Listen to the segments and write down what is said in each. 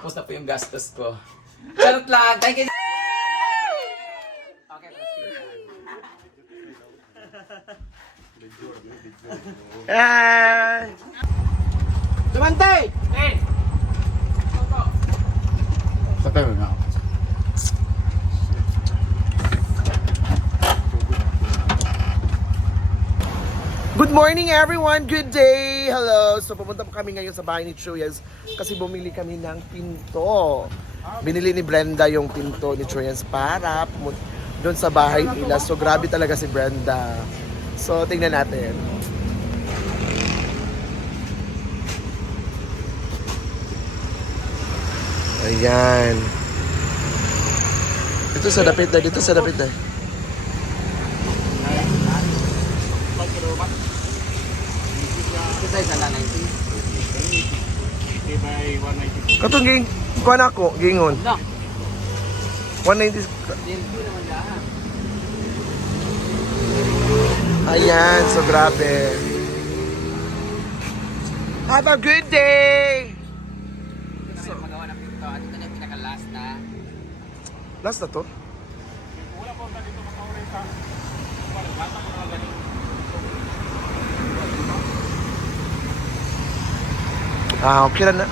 Tapos na po yung gastos ko. Charot lang. Thank you. Okay, Ay! Tumantay! Hey! Patay na. Good morning everyone! Good day! Hello! So pupunta po kami ngayon sa bahay ni Chuyens kasi bumili kami ng pinto. Binili ni Brenda yung pinto ni Chuyens para doon sa bahay nila. So grabe talaga si Brenda. So tingnan natin. Ayan. Dito sa dapit na, dito sa dapit na. Ito isa na 90. Katong ging, kuha na ako, gingon. No. 190. Hindi naman lahat. Ayan, so grabe. Have a good day! Ito na yung magawa ng pinto. At ito na yung pinaka-last na. Last na to? Ah, okay na na.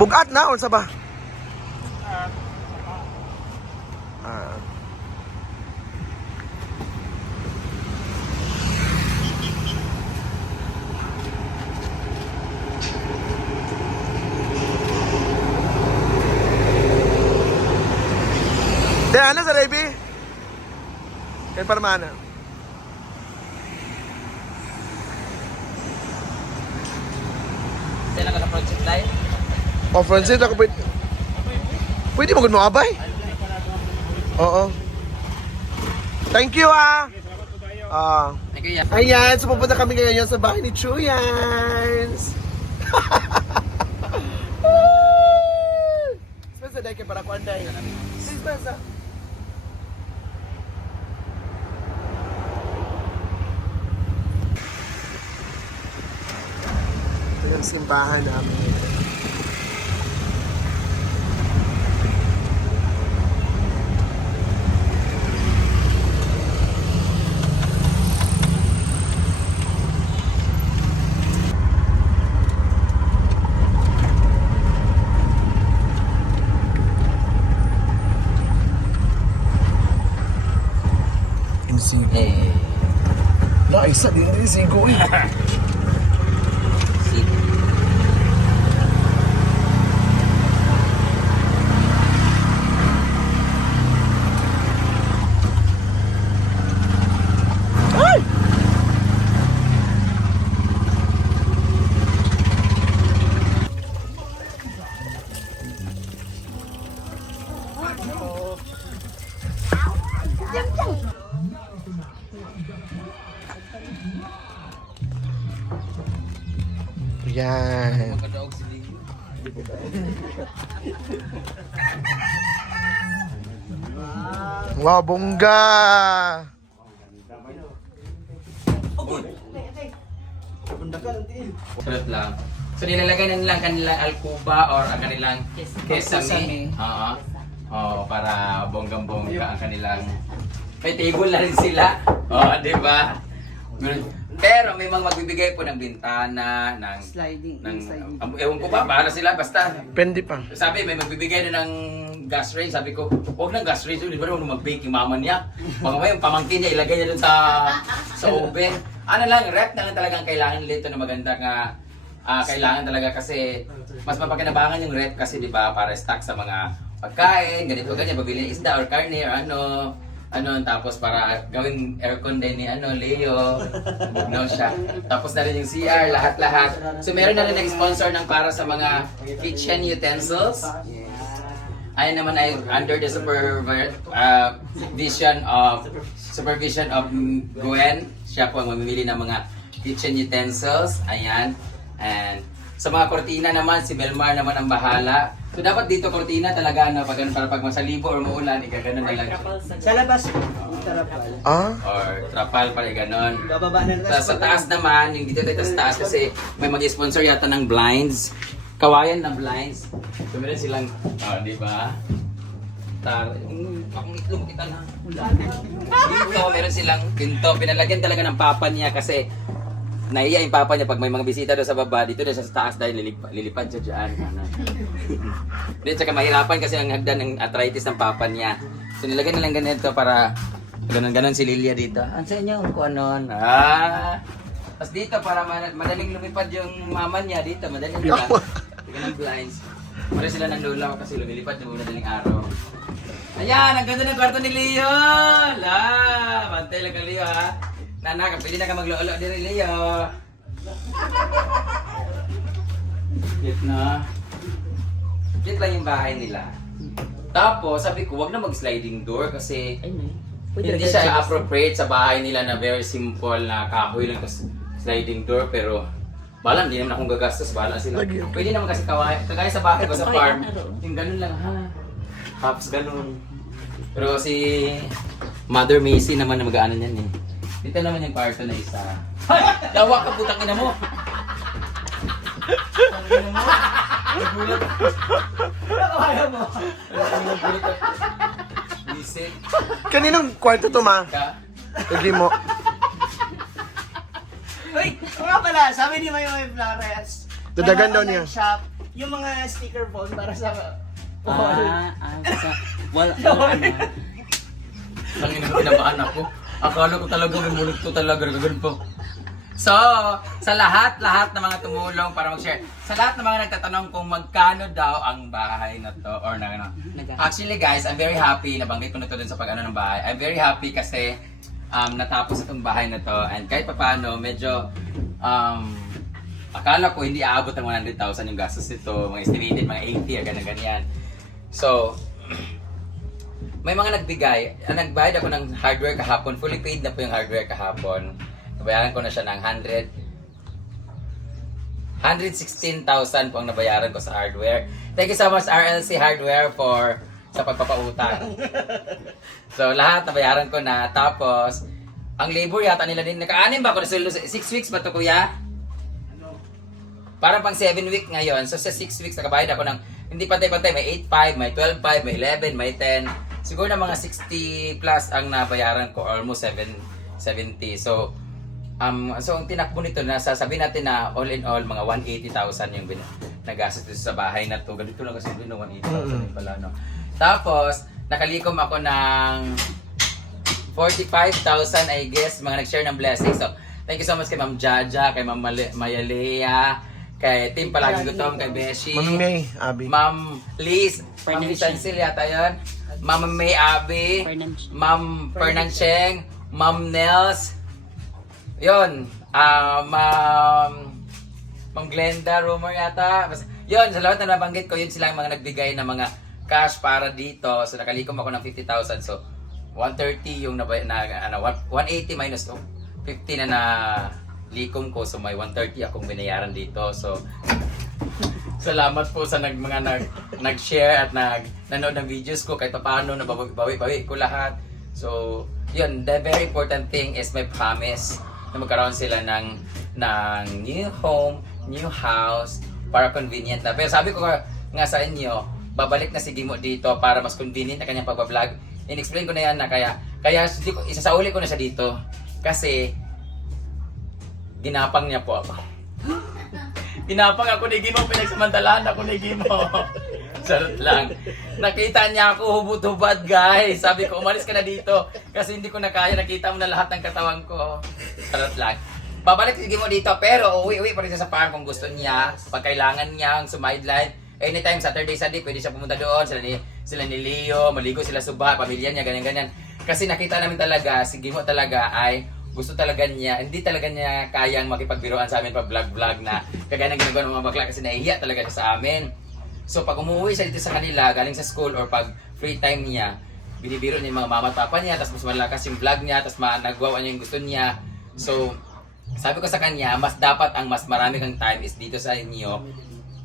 Bugat na, unsa ba? Ah. De, ano sa Rebi? Kay Parmana. Ito na ka sa project light. O, Francis, ako pwede. Pwede mo mo abay? Oo. Thank you, ah. Thank you, yeah. Ayan, so pupunta kami ngayon sa bahay ni Chuyens. Spensa, dahil kayo para kuan dahil. Spensa. Ito yung simbahan namin. Insigo. Eh, Na, isa din din insigo eh. see. Ay! Yan. Magkadaog si Leo. Wow, bongga! Charot lang. So nilalagay na nilang kanilang alkuba or ang kanilang kesame. Oo. Oo, para bonggang-bongga ang kanilang... May table na rin sila. Oo, di ba? Pero may mga magbibigay po ng bintana, ng... Sliding. Ewan ko ba, bahala sila, basta. Pwede pa. Sabi, may magbibigay na ng gas range. Sabi ko, huwag ng gas range. Di ba naman mag-bake yung mama niya? Mga may yung pamangkin niya, ilagay niya dun sa oven. Ano lang, rep na lang talagang kailangan nila ito na maganda nga. Kailangan talaga kasi mas mapakinabangan yung rep kasi di ba para stock sa mga pagkain, ganito, ganyan, babili ng isda or karne or tapos para gawing aircon din ni Leo, bugnaw siya. Tapos na rin yung CR, lahat-lahat. So meron na rin nag-sponsor ng para sa mga kitchen utensils. Ayun naman ay under the supervision of Gwen. Siya po ang mamimili ng mga kitchen utensils. Ayan. And Sa mga kortina naman, si Belmar naman ang bahala. So dapat dito kortina talaga na pag para pag masalibo or maulan, igagano na lang. Sa labas, trapal. Ah? Or trapal pa ganon. Bababa na Sa taas naman, yung dito tayo sa taas kasi may mag-sponsor yata ng blinds. Kawayan na blinds. So meron silang, di ba? Akong itlog kita na. Dito, meron silang pinto. Pinalagyan talaga ng papa niya kasi naiya yung papa niya pag may mga bisita doon sa baba, dito na siya sa taas dahil lilipad siya dyan. Hindi, tsaka mahirapan kasi ang hagdan ng arthritis ng papa niya. So nilagyan na lang ganito para ganon-ganon si Lilia dito. Ang sa inyo kung ano. Tapos dito para madaling lumipad yung mama niya dito. Madaling lumipad. Tignan ng blinds. Para sila ng lulaw kasi lumilipad ng madaling araw. Ayan, ang ganda ng kwarto ni Leo! Bantay lang ka Leo ha. Nanak, pwede na ka maglolo din rin Leo. Cute na. Cute lang yung bahay nila. Tapos, sabi ko, wag na mag-sliding door kasi hindi siya appropriate sa bahay nila na very simple na kahoy lang tas sliding door. Pero, bahala, hindi naman akong gagastos. Bahala sila. Pwede naman kasi kagaya sa bahay ko sa farm. Yung ganun lang ha. Tapos ganun. Pero si Mother Macy naman na mag-ano niyan eh. Dito naman yung kwarto na isa. Hay! Dawa ka putang ina mo! Putang ina mo! Nagulat. Kaya mo! Nagulat ako. Visit. Kaninong kwarto to, ma? Ka? Hindi mo. Uy, nga pala, sabi ni Mayoy Flores. Dadagan may daw online niya. Shop, yung mga sticker phone para sa Wala, Ang ina ko kinabahan ako. Akala ko talaga may mulot ko talaga. Gagawin po. So, sa lahat ng mga tumulong para mag-share. Sa lahat ng mga nagtatanong kung magkano daw ang bahay na to or na ano. Actually guys, I'm very happy. Nabanggit ko na to dun sa pag-ano ng bahay. I'm very happy kasi natapos itong bahay na to. And kahit pa paano, medyo akala ko hindi aabot ng 100,000 yung gastos nito. Mga estimated, mga 80 or ganyan-ganyan. So, may mga nagbigay. Nagbayad ako ng hardware kahapon. Fully paid na po yung hardware kahapon. Nabayaran ko na siya ng 116,000 po ang nabayaran ko sa hardware. Thank you so much RLC Hardware for sa pagpapautang. So lahat nabayaran ko na. Tapos, ang labor yata nila din. Naka-anim ba ako na 6 weeks ba to kuya? Parang pang 7 week ngayon. So sa 6 weeks nakabayad ako ng hindi pantay-pantay. May 8.5, may 12.5, may 11, may 10. Siguro na mga 60 plus ang nabayaran ko, almost 70. So, so ang tinakbo nito, nasasabi natin na all in all, mga 180,000 yung nagastos dito sa bahay na to. Ganito lang kasi doon, 180,000 pala, no? Tapos, nakalikom ako ng 45,000, I guess, mga nag-share ng blessings. So, thank you so much kay Ma'am Jaja, kay Ma'am Mayalea, kay Team Palaging Gutom, kay Beshi, Ma'am May, Abi. Ma'am Liz, Ma'am Lisancil yata yun, Ma'am May Abi, Ma'am Fernancheng, Ma'am Nels, yun, Ma'am Glenda Rumor yata, yun, sa lahat na nabanggit ko, yun sila yung mga nagbigay ng mga cash para dito, so nakalikom ako ng 50,000, so 130 yung 180 minus 50 na likom ko, so may 130 akong binayaran dito. So salamat po sa nag-share at nanood ng videos ko kahit paano nabawi ko lahat. So yun, the very important thing is my promise na magkaroon sila ng new home, new house para convenient na. Pero sabi ko nga sa inyo, babalik na si Gimo dito para mas convenient na kanyang pagbablog. In-explain ko na yan na kaya isasauli ko na siya dito kasi ginapang niya po ako. Ginapang ako ni Gimo, pinagsamantalahan ako ni Gimo. Charot lang. Nakita niya ako hubot-hubad, guys. Sabi ko, umalis ka na dito kasi hindi ko na kaya. Nakita mo na lahat ng katawan ko. Charot lang. Babalik si Gimo dito pero uwi pa rin siya sa farm kung gusto niya. Pag kailangan niya ang sumideline. Anytime, Saturday, Sunday, pwede siya pumunta doon. Sila ni Leo, maligo sila suba, pamilya niya, ganyan-ganyan. Kasi nakita namin talaga, si Gimo talaga ay gusto talaga niya, hindi talaga niya kayang makipagbiruan sa amin pa vlog-vlog na kagaya ng ginagawa ng mga bakla kasi nahihiya talaga siya sa amin. So pag umuwi siya dito sa kanila, galing sa school or pag free time niya, binibiro niya yung mga mama at papa niya, tapos mas malakas yung vlog niya, tapos nagawa niya yung gusto niya. So, sabi ko sa kanya, mas marami kang time is dito sa inyo.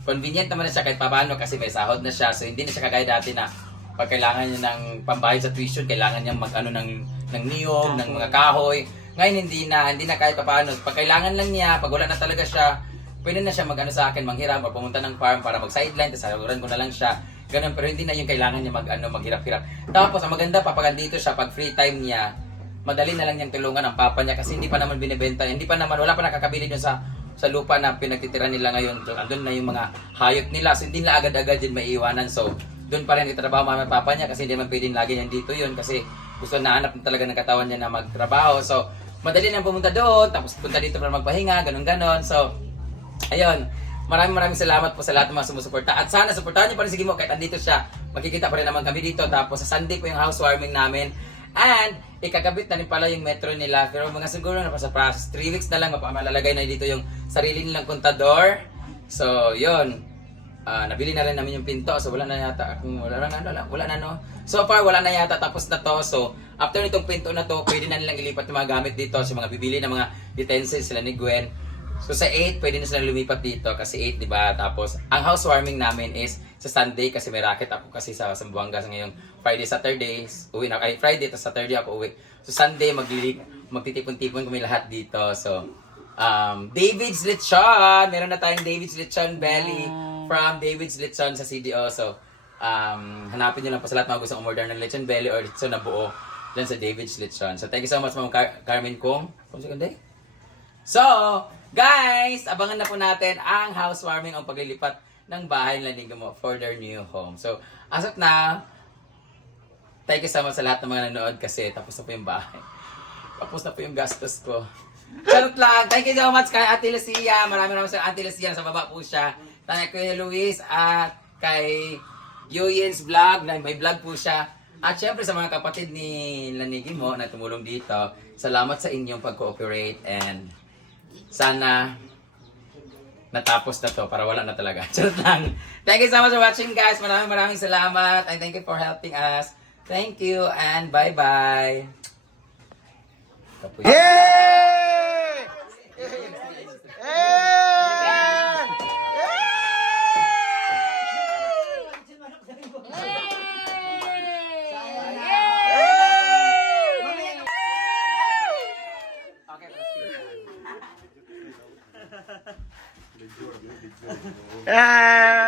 Convenient naman na siya kahit paano kasi may sahod na siya. So hindi na siya kagaya dati na pag kailangan niya ng pambayad sa tuition, kailangan niya mag-ano ng niyog, ng mga kahoy. Ngayon hindi na kahit paano. Pag kailangan lang niya, pag wala na talaga siya, pwede na siya mag-ano sa akin, manghiram o pumunta ng farm para mag-sideline, tapos saluran ko na lang siya. Ganun, pero hindi na yung kailangan niya maghirap-hirap. Tapos ang maganda pa, pag andito siya, pag free time niya, madali na lang niyang tulungan ang papa niya kasi hindi pa naman binibenta, wala pa nakakabili dun sa lupa na pinagtitira nila ngayon. So, andun na yung mga hayop nila. So, hindi nila agad-agad yun maiiwanan. So, doon pa rin itrabaho mama at papa niya kasi hindi naman pwedeng lagi niyan dito yun kasi gusto nahanap na talaga ng katawan niya na magtrabaho. So, madali nang pumunta doon, tapos punta dito para magpahinga, ganun-ganon. So, ayun. Maraming salamat po sa lahat ng mga sumusuporta. At sana suportahan niyo pa rin si Gimo kahit andito siya. Makikita pa rin naman kami dito. Tapos sa Sunday po yung housewarming namin. And ikakabit na rin pala yung metro nila. Pero mga siguro na pa sa process. 3 weeks na lang mapalalagay na dito yung sarili nilang kontador. So, yun. Nabili na rin namin yung pinto. So, wala na yata. Wala na no. So far, wala na yata. Tapos na to. So, after nitong pinto na to, pwede na nilang ilipat yung mga gamit dito. So, mga bibili ng mga utensils sila ni Gwen. So sa 8, pwede na sila lumipat dito kasi 8, di ba? Tapos, ang housewarming namin is sa Sunday kasi may racket ako kasi sa Zamboanga ngayong Friday, Saturdays. Uwi na, Friday, tapos Saturday ako uwi. So Sunday, magtitipon-tipon kami lahat dito. So, David's Lechon! Meron na tayong David's Lechon Belly from David's Lechon sa CDO. So, hanapin nyo lang po sa lahat mga gustong umorder ng Lechon Belly or Lechon na buo dyan sa David's Lechon. So, thank you so much, Ma'am Carmen Kong. So, guys, abangan na po natin ang housewarming o paglilipat ng bahay ng Nigamo for their new home. So, as of now, thank you so much sa lahat ng mga nanood kasi tapos na po yung bahay. Tapos na po yung gastos ko. Charot lang. Thank you so much kay Ate Lucia. Maraming sa Ate Lucia. Sa baba po siya. Thank you kay Luis at kay Yuyin's Vlog. May vlog po siya. At syempre sa mga kapatid ni Lanigimo na tumulong dito. Salamat sa inyong pag-cooperate and sana natapos na to para wala na talaga. Charot lang. Thank you so much for watching, guys. Maraming salamat and thank you for helping us. Thank you and bye-bye. Yay! Okay, Yay!